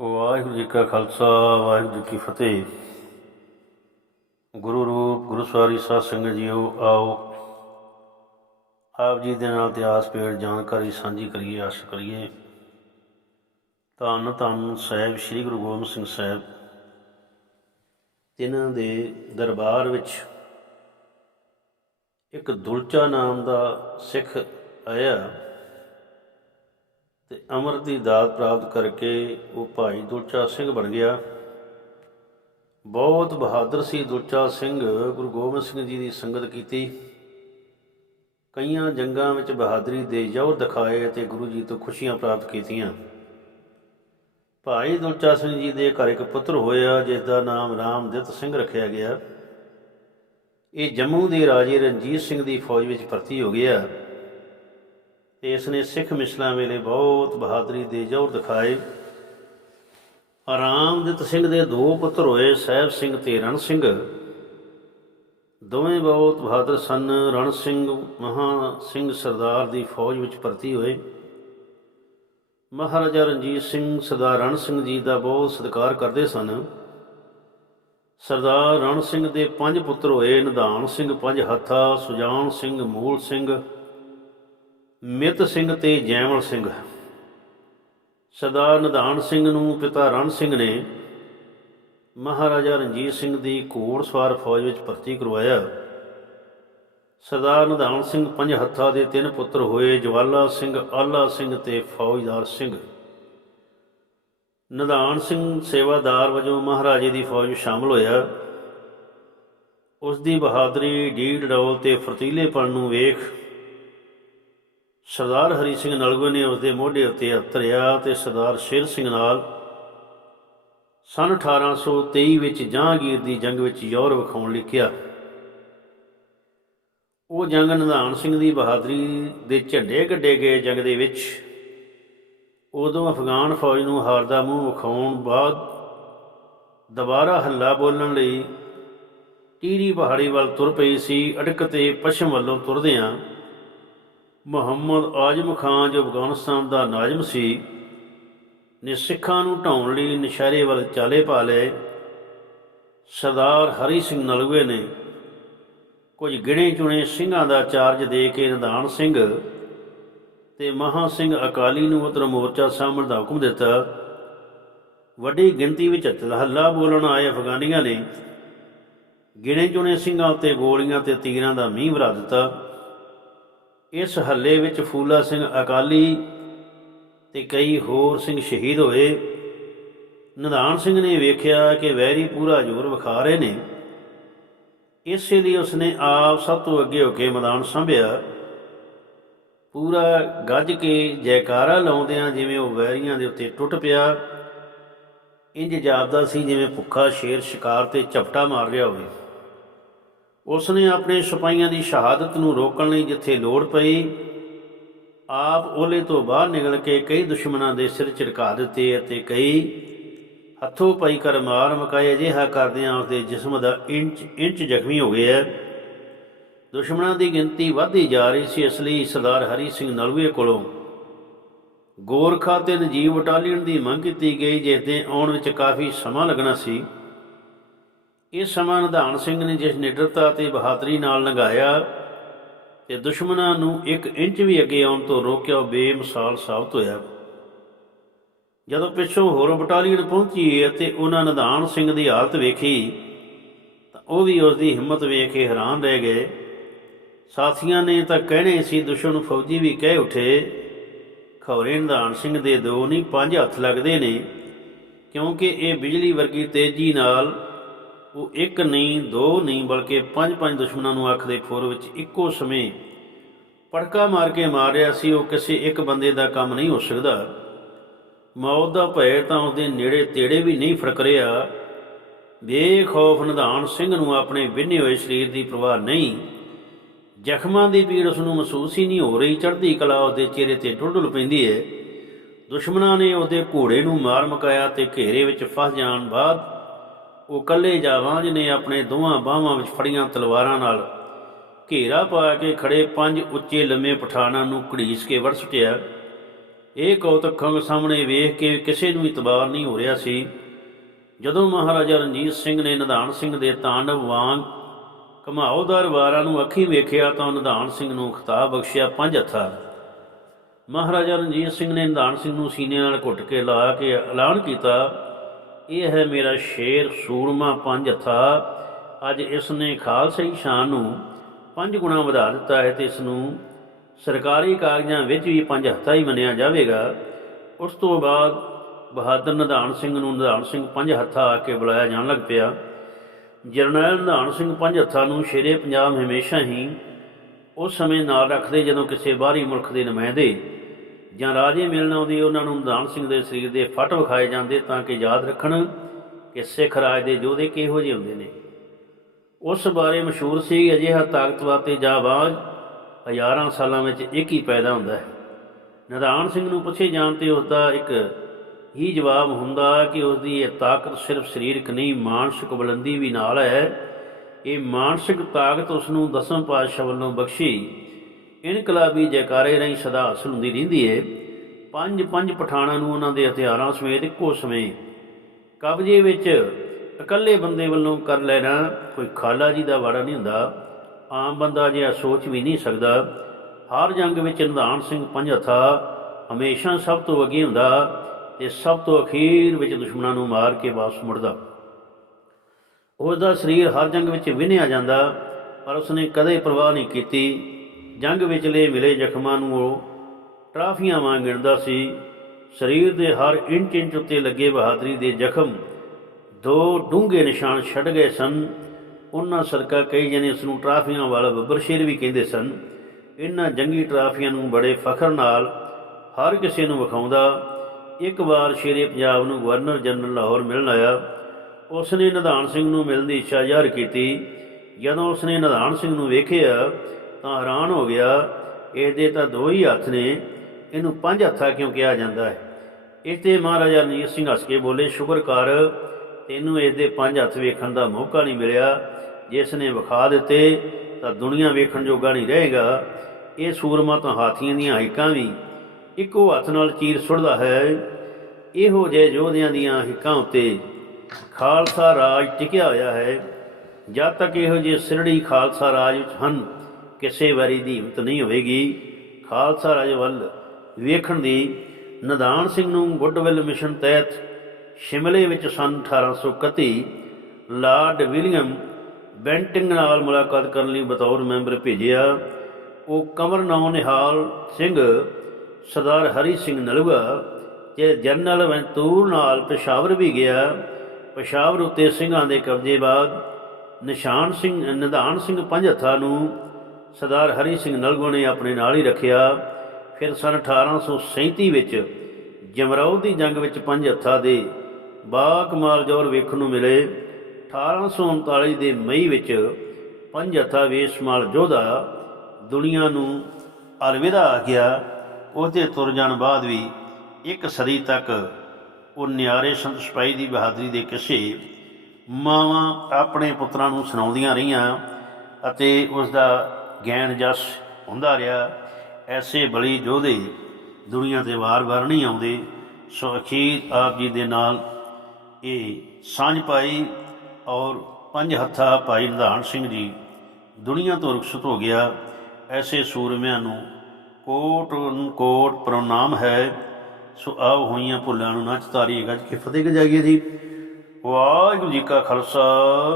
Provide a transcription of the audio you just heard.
ਵਾਹਿਗੁਰੂ ਜੀ ਕਾ ਖਾਲਸਾ, ਵਾਹਿਗੁਰੂ ਜੀ ਕੀ ਫਤਿਹ। ਗੁਰੂ ਰੂਪ ਗੁਰੂ ਸਵਾਰੀ ਸਾਧ ਸੰਗਤ ਜੀਓ, ਆਓ। ਆਪ ਜੀ ਦੇ ਨਾਲ ਇਤਿਹਾਸ, ਪੇੜ, ਜਾਣਕਾਰੀ ਸਾਂਝੀ ਕਰੀਏ, ਆਸ ਕਰੀਏ। ਧੰਨ ਧੰਨ ਸਾਹਿਬ, ਸ੍ਰੀ ਗੁਰੂ ਗੋਬਿੰਦ ਸਿੰਘ ਸਾਹਿਬ। ਤਿਨਾਂ ਦੇ ਦਰਬਾਰ ਵਿੱਚ ਇੱਕ ਦੁਲਚਾ ਨਾਮ ਦਾ ਸਿੱਖ ਆਇਆ। ਤੇ ਅਮਰ ਦੀ ਦਾਤ ਪ੍ਰਾਪਤ ਕਰਕੇ ਉਹ ਭਾਈ ਦੁਲਚਾ ਸਿੰਘ ਬਣ ਗਿਆ। ਬਹੁਤ ਬਹਾਦਰ ਸੀ ਦੁਲਚਾ ਸਿੰਘ। ਗੁਰੂ ਗੋਬਿੰਦ ਸਿੰਘ ਜੀ ਦੀ ਸੰਗਤ ਕੀਤੀ। ਕਈਆਂ ਜੰਗਾਂ ਵਿੱਚ ਬਹਾਦਰੀ ਦੇ ਜੋਰ ਦਿਖਾਏ ਅਤੇ ਗੁਰੂ ਜੀ ਤੋਂ ਖੁਸ਼ੀਆਂ ਪ੍ਰਾਪਤ ਕੀਤੀਆਂ। ਭਾਈ ਦੁਲਚਾ ਸਿੰਘ ਜੀ ਦੇ ਘਰ ਇੱਕ ਪੁੱਤਰ ਹੋਇਆ, ਜਿਸ ਦਾ ਨਾਮ ਰਾਮਦਿੱਤ ਸਿੰਘ ਰੱਖਿਆ ਗਿਆ। ਇਹ ਜੰਮੂ ਦੇ ਰਾਜੇ ਰਣਜੀਤ ਸਿੰਘ ਦੀ ਫੌਜ ਵਿੱਚ ਭਰਤੀ ਹੋ ਗਿਆ। ਇਸ ਨੇ ਸਿੱਖ ਮਿਸਲਾਂ ਵੇਲੇ ਬਹੁਤ ਬਹਾਦਰੀ ਦੇ ਜੋਰ ਦਿਖਾਏ। ਆਰਾਮਦਿਤ ਸਿੰਘ ਦੇ ਦੋ ਪੁੱਤਰ ਹੋਏ ਸਾਹਿਬ ਸਿੰਘ ਤੇ ਰਣ ਸਿੰਘ। ਦੋਵੇਂ ਬਹੁਤ ਬਹਾਦਰ ਸਨ। ਰਣ ਸਿੰਘ, ਮਹਾ ਸਿੰਘ ਸਰਦਾਰ ਦੀ ਫੌਜ ਵਿੱਚ ਭਰਤੀ ਹੋਏ। ਮਹਾਰਾਜਾ ਰਣਜੀਤ ਸਿੰਘ, ਸਰਦਾਰ ਰਣ ਸਿੰਘ ਜੀ ਦਾ ਬਹੁਤ ਸਤਿਕਾਰ ਕਰਦੇ ਸਨ। ਸਰਦਾਰ ਰਣ ਸਿੰਘ ਦੇ ਪੰਜ ਪੁੱਤਰ ਹੋਏ। ਨਿਧਾਨ ਸਿੰਘ ਪੰਜ ਹੱਥਾ, ਸੁਜਾਨ ਸਿੰਘ, ਮੂਲ ਸਿੰਘ ਮਿੱਤ ਸਿੰਘ ਤੇ ਜੈਵਲ ਸਿੰਘ। ਸਰਦਾਰ ਨਿਧਾਨ ਸਿੰਘ ਨੂੰ ਪਿਤਾ ਰਣ ਸਿੰਘ ਨੇ ਮਹਾਰਾਜਾ ਰਣਜੀਤ ਸਿੰਘ ਦੀ ਘੋੜਸਵਾਰ ਫੌਜ ਵਿੱਚ ਭਰਤੀ ਕਰਵਾਇਆ। ਸਰਦਾਰ ਨਿਧਾਨ ਸਿੰਘ ਪੰਜ ਹੱਥਾਂ ਦੇ ਤਿੰਨ ਪੁੱਤਰ ਹੋਏ, ਜਵਾਲਾ ਸਿੰਘ, ਆਲਾ ਸਿੰਘ ਤੇ ਫੌਜਦਾਰ ਸਿੰਘ। ਨਿਧਾਨ ਸਿੰਘ ਸੇਵਾਦਾਰ ਵਜੋਂ ਮਹਾਰਾਜੇ ਦੀ ਫੌਜ ਸ਼ਾਮਲ ਹੋਇਆ। ਉਸ ਦੀ ਬਹਾਦਰੀ ਢੀਡ ਡੌਲ ਤੇ ਫਰਤੀਲੇਪਣ ਨੂੰ ਵੇਖ ਸਰਦਾਰ ਹਰੀ ਸਿੰਘ ਨਲਗੋ ਨੇ ਉਸ ਦੇ ਮੋਢੇ ਉੱਤੇ ਹੱਥ ਧਰਿਆ ਤੇ ਸਰਦਾਰ ਸ਼ੇਰ ਸਿੰਘ ਨਾਲ ਸਨ 1823 ਵਿੱਚ ਜਹਾਂਗੀਰ ਦੀ ਜੰਗ ਵਿੱਚ ਯੌਰ ਵਿਖਾਉਣ ਲਈ ਕਿਹਾ ਉਹ ਜੰਗ ਨਿਧਾਨ ਸਿੰਘ ਦੀ ਬਹਾਦਰੀ ਦੇ ਝੰਡੇ ਗੱਡੇ ਗਏ ਜੰਗ ਦੇ ਵਿੱਚ। ਉਦੋਂ ਅਫਗਾਨ ਫੌਜ ਨੂੰ ਹਾਰ ਦਾ ਮੂੰਹ ਵਿਖਾਉਣ ਬਾਅਦ ਦੁਬਾਰਾ ਹੱਲਾ ਬੋਲਣ ਲਈ ਟੀਰੀ ਪਹਾੜੀ ਵੱਲ ਤੁਰ ਪਈ ਸੀ। ਅੜਕ ਤੇ ਪੱਛਮ ਵੱਲੋਂ ਤੁਰਦਿਆਂ ਮੁਹੰਮਦ ਆਜਮ ਖਾਨ ਜੋ ਅਫਗਾਨਿਸਤਾਨ ਦਾ ਨਾਜ਼ਮ ਸੀ, ਨੇ ਸਿੱਖਾਂ ਨੂੰ ਢਾਉਣ ਲਈ ਨਸ਼ਹਿਰੇ ਵੱਲ ਚਾਲੇ ਪਾ ਲਏ। ਸਰਦਾਰ ਹਰੀ ਸਿੰਘ ਨਲਵੇ ਨੇ ਕੁਝ ਗਿਣੇ ਚੁਣੇ ਸਿੰਘਾਂ ਦਾ ਚਾਰਜ ਦੇ ਕੇ ਨਿਧਾਨ ਸਿੰਘ ਤੇ ਮਹਾ ਸਿੰਘ ਅਕਾਲੀ ਨੂੰ ਉਤਰ ਮੋਰਚਾ ਸਾਹਮਣ ਦਾ ਹੁਕਮ ਦਿੱਤਾ। ਵੱਡੀ ਗਿਣਤੀ ਵਿੱਚ ਹੱਲਾ ਬੋਲਣ ਆਏ ਅਫਗਾਨੀਆਂ ਨੇ ਗਿਣੇ ਚੁਣੇ ਸਿੰਘਾਂ ਉੱਤੇ ਗੋਲੀਆਂ ਤੇ ਤੀਰਾਂ ਦਾ ਮੀਂਹ ਵਰਾ ਦਿੱਤਾ। ਇਸ ਹੱਲੇ ਵਿੱਚ ਫੂਲਾ ਸਿੰਘ ਅਕਾਲੀ ਤੇ ਕਈ ਹੋਰ ਸਿੰਘ ਸ਼ਹੀਦ ਹੋਏ। ਨਿਧਾਨ ਸਿੰਘ ਨੇ ਵੇਖਿਆ ਕਿ ਵੈਰੀ ਪੂਰਾ ਜ਼ੋਰ ਵਿਖਾ ਰਹੇ ਨੇ। ਇਸੇ ਲਈ ਉਸਨੇ ਆਪ ਸਭ ਤੋਂ ਅੱਗੇ ਹੋ ਕੇ ਮੈਦਾਨ ਸੰਭਿਆ। ਪੂਰਾ ਗੱਜ ਕੇ ਜੈਕਾਰਾ ਲਾਉਂਦਿਆਂ ਜਿਵੇਂ ਉਹ ਵੈਰੀਆਂ ਦੇ ਉੱਤੇ ਟੁੱਟ ਪਿਆ, ਇੰਜ ਜਾਪਦਾ ਸੀ ਜਿਵੇਂ ਭੁੱਖਾ ਸ਼ੇਰ ਸ਼ਿਕਾਰ ਤੇ ਝਪਟਾ ਮਾਰ ਰਿਹਾ ਹੋਵੇ। ਉਸ ਨੇ ਆਪਣੇ ਸਿਪਾਹੀਆਂ ਦੀ ਸ਼ਹਾਦਤ ਨੂੰ ਰੋਕਣ ਲਈ ਜਿੱਥੇ ਲੋੜ ਪਈ, ਆਪ ਉਹਲੇ ਤੋਂ ਬਾਹਰ ਨਿਕਲ ਕੇ ਕਈ ਦੁਸ਼ਮਣਾਂ ਦੇ ਸਿਰ ਝਟਕਾ ਦਿੱਤੇ ਅਤੇ ਕਈ ਹੱਥੋਂ ਪਾਈ ਕਰ ਮਾਰ ਮਕਾਏ ਅਜਿਹਾ ਕਰਦਿਆਂ ਉਸਦੇ ਜਿਸਮ ਦਾ ਇੰਚ ਇੰਚ ਜ਼ਖਮੀ ਹੋ ਗਿਆ। ਦੁਸ਼ਮਣਾਂ ਦੀ ਗਿਣਤੀ ਵਧਦੀ ਜਾ ਰਹੀ ਸੀ, ਇਸ ਲਈ ਸਰਦਾਰ ਹਰੀ ਸਿੰਘ ਨਲੂਏ ਕੋਲੋਂ ਗੋਰਖਾ ਤੇ ਨਜੀਬ ਬਟਾਲੀਅਨ ਦੀ ਮੰਗ ਕੀਤੀ ਗਈ, ਜਿਸ ਦੇ ਆਉਣ ਵਿੱਚ ਕਾਫੀ ਸਮਾਂ ਲੱਗਣਾ ਸੀ। ਇਹ ਸਮਾਂ ਨਿਧਾਨ ਸਿੰਘ ਨੇ ਜਿਸ ਨਿਡਰਤਾ ਤੇ ਬਹਾਦਰੀ ਨਾਲ ਲੰਘਾਇਆ ਤੇ ਦੁਸ਼ਮਣਾਂ ਨੂੰ ਇੱਕ ਇੰਚ ਵੀ ਅੱਗੇ ਆਉਣ ਤੋਂ ਰੋਕਿਆ, ਉਹ ਬੇਮਿਸਾਲ ਸਾਬਤ ਹੋਇਆ। ਜਦੋਂ ਪਿੱਛੋਂ ਹੋਰ ਬਟਾਲੀਅਨ ਪਹੁੰਚੀ ਅਤੇ ਉਹਨਾਂ ਨਿਧਾਨ ਸਿੰਘ ਦੀ ਹਾਲਤ ਵੇਖੀ, ਤਾਂ ਉਹ ਵੀ ਉਸ ਦੀ ਹਿੰਮਤ ਵੇਖ ਕੇ ਹੈਰਾਨ ਰਹਿ ਗਏ। ਸਾਥੀਆਂ ਨੇ ਤਾਂ ਕਹਿਣੇ ਸੀ, ਦੁਸ਼ਮਣ ਫੌਜੀ ਵੀ ਕਹਿ ਉਠੇ, ਖੌਰੇ ਨਿਧਾਨ ਸਿੰਘ ਦੇ ਦੋ ਨਹੀਂ, ਪੰਜ ਹੱਥ ਲੱਗਦੇ ਨੇ, ਕਿਉਂਕਿ ਇਹ ਬਿਜਲੀ ਵਰਗੀ ਤੇਜ਼ੀ ਨਾਲ ਉਹ ਇੱਕ ਨਹੀਂ, ਦੋ ਨਹੀਂ, ਬਲਕਿ ਪੰਜ ਪੰਜ ਦੁਸ਼ਮਣਾਂ ਨੂੰ ਅੱਖ ਦੇ ਫੁਰ ਵਿੱਚ ਇੱਕੋ ਸਮੇਂ ਪੜਕਾ ਮਾਰ ਕੇ ਮਾਰਿਆ ਸੀ, ਉਹ ਕਿਸੇ ਇੱਕ ਬੰਦੇ ਦਾ ਕੰਮ ਨਹੀਂ ਹੋ ਸਕਦਾ। ਮੌਤ ਦਾ ਭੈ ਤਾਂ ਉਸਦੇ ਨੇੜੇ ਤੇੜੇ ਵੀ ਨਹੀਂ ਫੜਕ ਰਿਹਾ। ਬੇਖੌਫ ਨਿਧਾਨ ਸਿੰਘ ਨੂੰ ਆਪਣੇ ਵਿੰਨੇ ਹੋਏ ਸਰੀਰ ਦੀ ਪਰਵਾਹ ਨਹੀਂ। ਜ਼ਖਮਾਂ ਦੀ ਪੀੜ ਉਸ ਨੂੰ ਮਹਿਸੂਸ ਹੀ ਨਹੀਂ ਹੋ ਰਹੀ, ਚੜ੍ਹਦੀ ਕਲਾ ਉਹਦੇ ਚਿਹਰੇ ਤੇ ਡੁੱਲ ਪੈਂਦੀ ਹੈ ਦੁਸ਼ਮਣਾਂ ਨੇ ਉਹਦੇ ਘੋੜੇ ਨੂੰ ਮਾਰ ਮਕਾਇਆ ਤੇ ਘੇਰੇ ਵਿੱਚ ਫਸ ਜਾਣ ਬਾਅਦ ਉਹ ਕੱਲੇ ਜਾਵਾਂਜ ਨੇ ਆਪਣੇ ਦੋਹਾਂ ਬਾਹਾਂ ਵਿੱਚ ਫੜੀਆਂ ਤਲਵਾਰਾਂ ਨਾਲ। ਘੇਰਾ ਪਾ ਕੇ ਖੜੇ ਪੰਜ ਉੱਚੇ ਲੰਮੇ ਪਠਾਨਾਂ ਨੂੰ ਘੜੀਸ ਕੇ ਵੜ ਸੁੱਟਿਆ। ਇਹ ਕੌਤਕ ਖੰਗ ਸਾਹਮਣੇ ਵੇਖ ਕੇ ਕਿਸੇ ਨੂੰ ਇਤਬਾਰ ਨਹੀਂ ਹੋ ਰਿਹਾ ਸੀ। ਜਦੋਂ ਮਹਾਰਾਜਾ ਰਣਜੀਤ ਸਿੰਘ ਨੇ ਨਿਧਾਨ ਸਿੰਘ ਦੇ ਤਾਂਡਵ ਵਾਂਗ ਘਮਾਉਦਾਰ ਵਾਰਾਂ ਨੂੰ ਅੱਖੀਂ ਵੇਖਿਆ ਤਾਂ ਨਿਧਾਨ ਸਿੰਘ ਨੂੰ ਖਿਤਾਬ ਬਖਸ਼ਿਆ ਪੰਜ ਹੱਥਾਂ ਮਹਾਰਾਜਾ ਰਣਜੀਤ ਸਿੰਘ ਨੇ ਨਿਧਾਨ ਸਿੰਘ ਨੂੰ ਸੀਨੇ ਨਾਲ ਘੁੱਟ ਕੇ ਲਾ ਕੇ ਐਲਾਨ ਕੀਤਾ ਇਹ ਹੈ ਮੇਰਾ ਸ਼ੇਰ ਸੂਰਮਾ ਪੰਜ ਹੱਥਾ। ਅੱਜ ਇਸ ਨੇ ਖਾਲਸੇ ਸ਼ਾਨ ਨੂੰ ਪੰਜ ਗੁਣਾ ਵਧਾ ਦਿੱਤਾ ਹੈ ਤੇ ਇਸ ਨੂੰ ਸਰਕਾਰੀ ਕਾਗਜ਼ਾਂ ਵਿੱਚ ਵੀ ਪੰਜ ਹੱਥਾ ਹੀ ਮੰਨਿਆ ਜਾਵੇਗਾ। ਉਸ ਤੋਂ ਬਾਅਦ ਬਹਾਦਰ ਨਿਧਾਨ ਸਿੰਘ ਨੂੰ ਨਿਧਾਨ ਸਿੰਘ ਪੰਜ ਹੱਥਾ ਆ ਕੇ ਬੁਲਾਇਆ ਜਾਣ ਲੱਗ ਪਿਆ। ਜਰਨੈਲ ਨਿਧਾਨ ਸਿੰਘ ਪੰਜ ਹੱਥਾਂ ਨੂੰ ਸ਼ੇਰੇ ਪੰਜਾਬ ਹਮੇਸ਼ਾ ਹੀ ਉਸ ਸਮੇਂ ਨਾਲ ਰੱਖਦੇ ਜਦੋਂ ਕਿਸੇ ਬਾਹਰੀ ਮੁਲਕ ਦੇ ਨੁਮਾਇੰਦੇ ਜਾਂ ਰਾਜੇ ਮਿਲਣ ਆਉਂਦੇ, ਉਹਨਾਂ ਨੂੰ ਨਿਧਾਨ ਸਿੰਘ ਦੇ ਸਰੀਰ ਦੇ ਫਟ ਵਿਖਾਏ ਜਾਂਦੇ ਤਾਂ ਕਿ ਯਾਦ ਰੱਖਣ ਕਿ ਸਿੱਖ ਰਾਜ ਦੇ ਯੋਧੇ ਕਿਹੋ ਜਿਹੇ ਹੁੰਦੇ ਨੇ। ਉਸ ਬਾਰੇ ਮਸ਼ਹੂਰ ਸੀ ਅਜਿਹਾ ਤਾਕਤਵਰ ਤੇ ਜਾਂਬਾਜ਼ ਹਜ਼ਾਰਾਂ ਸਾਲਾਂ ਵਿੱਚ ਇੱਕ ਹੀ ਪੈਦਾ ਹੁੰਦਾ ਹੈ। ਨਿਧਾਨ ਸਿੰਘ ਨੂੰ ਪੁੱਛੇ ਜਾਣ ਤੇ ਉਸ ਦਾ ਇੱਕ ਹੀ ਜਵਾਬ ਹੁੰਦਾ ਕਿ ਉਸ ਦੀ ਇਹ ਤਾਕਤ ਸਿਰਫ ਸਰੀਰਕ ਨਹੀਂ, ਮਾਨਸਿਕ ਬੁਲੰਦੀ ਵੀ ਨਾਲ ਹੈ। ਇਹ ਮਾਨਸਿਕ ਤਾਕਤ ਉਸ ਨੂੰ ਦਸਮ ਪਾਤਸ਼ਾਹ ਵੱਲੋਂ ਬਖਸ਼ੀ ਇਨਕਲਾਬੀ ਜੈਕਾਰੇ ਰਾਹੀਂ ਸਦਾ ਹਾਸਲ ਹੁੰਦੀ ਰਹਿੰਦੀ ਹੈ ਪੰਜ ਪੰਜ ਪਠਾਣਾਂ ਨੂੰ ਉਹਨਾਂ ਦੇ ਹਥਿਆਰਾਂ ਸਮੇਤ ਇੱਕੋ ਸਮੇਂ ਕਬਜ਼ੇ ਵਿੱਚ ਇਕੱਲੇ ਬੰਦੇ ਵੱਲੋਂ ਕਰ ਲੈਣਾ ਕੋਈ ਖਾਲਾ ਜੀ ਦਾ ਵਾੜਾ ਨਹੀਂ ਹੁੰਦਾ। ਆਮ ਬੰਦਾ ਜਿਹਾ ਸੋਚ ਵੀ ਨਹੀਂ ਸਕਦਾ। ਹਰ ਜੰਗ ਵਿੱਚ ਨਿਧਾਨ ਸਿੰਘ ਪੰਜ ਹੱਥਾ ਹਮੇਸ਼ਾ ਸਭ ਤੋਂ ਅੱਗੇ ਹੁੰਦਾ ਤੇ ਸਭ ਤੋਂ ਅਖੀਰ ਵਿੱਚ ਦੁਸ਼ਮਣਾਂ ਨੂੰ ਮਾਰ ਕੇ ਵਾਪਸ ਮੁੜਦਾ। ਉਸ ਦਾ ਸਰੀਰ ਹਰ ਜੰਗ ਵਿੱਚ ਵਿਨਿਆ ਜਾਂਦਾ, ਪਰ ਉਸਨੇ ਕਦੇ ਪਰਵਾਹ ਨਹੀਂ ਕੀਤੀ। ਜੰਗ ਵਿਚਲੇ ਮਿਲੇ ਜ਼ਖਮਾਂ ਨੂੰ ਉਹ ਟਰਾਫੀਆਂ ਵਾਂਗ ਗਿਣਦਾ ਸੀ। ਸਰੀਰ ਦੇ ਹਰ ਇੰਚ ਇੰਚ ਉੱਤੇ ਲੱਗੇ ਬਹਾਦਰੀ ਦੇ ਜ਼ਖਮ ਦੋ ਡੂੰਘੇ ਨਿਸ਼ਾਨ ਛੱਡ ਗਏ ਸਨ। ਉਹਨਾਂ ਸਦਕਾ ਕਈ ਜਣੇ ਉਸ ਨੂੰ ਟਰਾਫੀਆਂ ਵਾਲਾ ਬੱਬਰ ਸ਼ੇਰ ਵੀ ਕਹਿੰਦੇ ਸਨ। ਇਹਨਾਂ ਜੰਗੀ ਟਰਾਫੀਆਂ ਨੂੰ ਬੜੇ ਫਖਰ ਨਾਲ ਹਰ ਕਿਸੇ ਨੂੰ ਵਿਖਾਉਂਦਾ। ਇੱਕ ਵਾਰ ਸ਼ੇਰੇ ਪੰਜਾਬ ਨੂੰ ਗਵਰਨਰ ਜਨਰਲ ਲਾਹੌਰ ਮਿਲਣ ਆਇਆ। ਉਸ ਨੇ ਨਿਧਾਨ ਸਿੰਘ ਨੂੰ ਮਿਲਣ ਦੀ ਇੱਛਾ ਜ਼ਾਹਰ ਕੀਤੀ। ਜਦੋਂ ਉਸ ਨੇ ਨਿਧਾਨ ਸਿੰਘ ਨੂੰ ਵੇਖਿਆ ਤਾਂ ਹੈਰਾਨ ਹੋ ਗਿਆ, ਇਹਦੇ ਤਾਂ ਦੋ ਹੀ ਹੱਥ ਨੇ, ਇਹਨੂੰ ਪੰਜ ਹੱਥਾਂ ਕਿਉਂ ਕਿਹਾ ਜਾਂਦਾ ਹੈ? ਇਸ ਤੇ ਮਹਾਰਾਜਾ ਰਣਜੀਤ ਸਿੰਘ ਹੱਸ ਕੇ ਬੋਲੇ, ਸ਼ੁਕਰ ਕਰ, ਤੈਨੂੰ ਇਹਦੇ ਪੰਜ ਹੱਥ ਵੇਖਣ ਦਾ ਮੌਕਾ ਨਹੀਂ ਮਿਲਿਆ। ਜਿਸ ਨੇ ਵਿਖਾ ਦਿੱਤੇ, ਤਾਂ ਦੁਨੀਆ ਵੇਖਣ ਜੋਗਾ ਨਹੀਂ ਰਹੇਗਾ। ਇਹ ਸੂਰਮਾ ਤਾਂ ਹਾਥੀਆਂ ਦੀਆਂ ਹਿੱਕਾਂ ਵੀ। ਇੱਕੋ ਹੱਥ ਨਾਲ ਚੀਰ ਸੁੱਟਦਾ ਹੈ। ਇਹੋ ਜਿਹੇ ਯੋਧਿਆਂ ਦੀਆਂ ਹਿੱਕਾਂ ਉੱਤੇ ਖਾਲਸਾ ਰਾਜ ਟਿਕਿਆ ਹੋਇਆ ਹੈ। ਜਦ ਤੱਕ ਇਹੋ ਜਿਹੇ ਸਿਰੜੀ ਖਾਲਸਾ ਰਾਜ ਵਿੱਚ ਹਨ ਕਿਸੇ ਵਾਰੀ ਦੀ ਹਿੰਮਤ ਨਹੀਂ ਹੋਵੇਗੀ। ਖਾਲਸਾ ਰਾਜ ਵੱਲ ਵੇਖਣ ਦੀ ਨਿਧਾਨ ਸਿੰਘ ਨੂੰ ਗੁੱਡਵਿਲ ਮਿਸ਼ਨ ਤਹਿਤ ਸ਼ਿਮਲੇ ਵਿੱਚ ਸਨ 1831 ਲਾਰਡ ਵਿਲੀਅਮ ਬੈਂਟਿੰਗ ਨਾਲ ਮੁਲਾਕਾਤ ਕਰਨ ਲਈ ਬਤੌਰ ਮੈਂਬਰ ਭੇਜਿਆ। ਉਹ ਕਮਰ ਨੌ ਨਿਹਾਲ ਸਿੰਘ, ਸਰਦਾਰ ਹਰੀ ਸਿੰਘ ਨਲੂਆ ਤੇ ਜਨਰਲ ਵੈਂਤੂਰ ਨਾਲ ਪਸ਼ਾਵਰ ਵੀ ਗਿਆ। ਪਸ਼ਾਵਰ ਉੱਤੇ ਸਿੰਘਾਂ ਦੇ ਕਬਜ਼ੇ ਬਾਅਦ ਨਿਸ਼ਾਨ ਸਿੰਘ, ਨਿਧਾਨ ਸਿੰਘ ਪੰਜਥਾ ਨੂੰ ਸਰਦਾਰ ਹਰੀ ਸਿੰਘ ਨਲਗੋ ਨੇ ਆਪਣੇ ਨਾਲ ਹੀ ਰੱਖਿਆ। ਫਿਰ ਸਨ 1837 ਵਿੱਚ ਜਮਰੌਦ ਦੀ ਜੰਗ ਵਿੱਚ ਪੰਜ ਹੱਥਾਂ ਦੇ ਬਾਕਮਾਲ ਜੋਰ ਵੇਖਣ ਨੂੰ ਮਿਲੇ। 1839 ਦੇ ਮਈ ਵਿੱਚ ਪੰਜ ਪੰਜਥਾ ਵੇਸ਼ਮਾਲ ਜੋਧਾ ਦੁਨੀਆ ਨੂੰ ਅਲਵਿਦਾ ਆ ਗਿਆ। ਉਹਦੇ ਤੁਰ ਜਾਣ ਬਾਅਦ ਵੀ ਇੱਕ ਸਦੀ ਤੱਕ ਉਹ ਨਿਆਰੇ ਸੰਤ ਸਿਪਾਹੀ ਦੀ ਬਹਾਦਰੀ ਦੇ ਕਿਸੇ ਮਾਵਾਂ ਆਪਣੇ ਪੁੱਤਰਾਂ ਨੂੰ ਸੁਣਾਉਂਦੀਆਂ ਰਹੀਆਂ ਅਤੇ ਉਸ ਦਾ ਗਿਆਨ ਜਸ ਹੁੰਦਾ ਰਿਹਾ। ਐਸੇ ਬਲੀ ਯੋਧੇ ਦੁਨੀਆ ਤੇ ਵਾਰ-ਵਾਰ ਨਹੀਂ ਆਉਂਦੇ। ਸੋ ਅਖੀਰ ਆਪ ਜੀ ਦੇ ਨਾਲ ਇਹ ਸਾਂਝ ਪਾਈ ਔਰ ਪੰਜ ਹੱਥਾ ਭਾਈ ਨਿਧਾਨ ਸਿੰਘ ਜੀ ਦੁਨੀਆ ਤੋਂ ਰੁਖਸਤ ਹੋ ਗਿਆ। ਐਸੇ ਸੂਰਮਿਆਂ ਨੂੰ ਕੋਟ ਕੋਟ ਪ੍ਰਣਾਮ ਹੈ। ਸੋ ਆਓ ਹੋਈਆਂ ਭੁੱਲਾਂ ਨੂੰ ਨਾ ਚਤਾਰੀਏ ਗੱਜ ਕੇ ਫਤਿਹ ਜਾਈਏ ਜੀ। ਵਾਹਿਗੁਰੂ ਜੀ ਕਾ ਖਾਲਸਾ।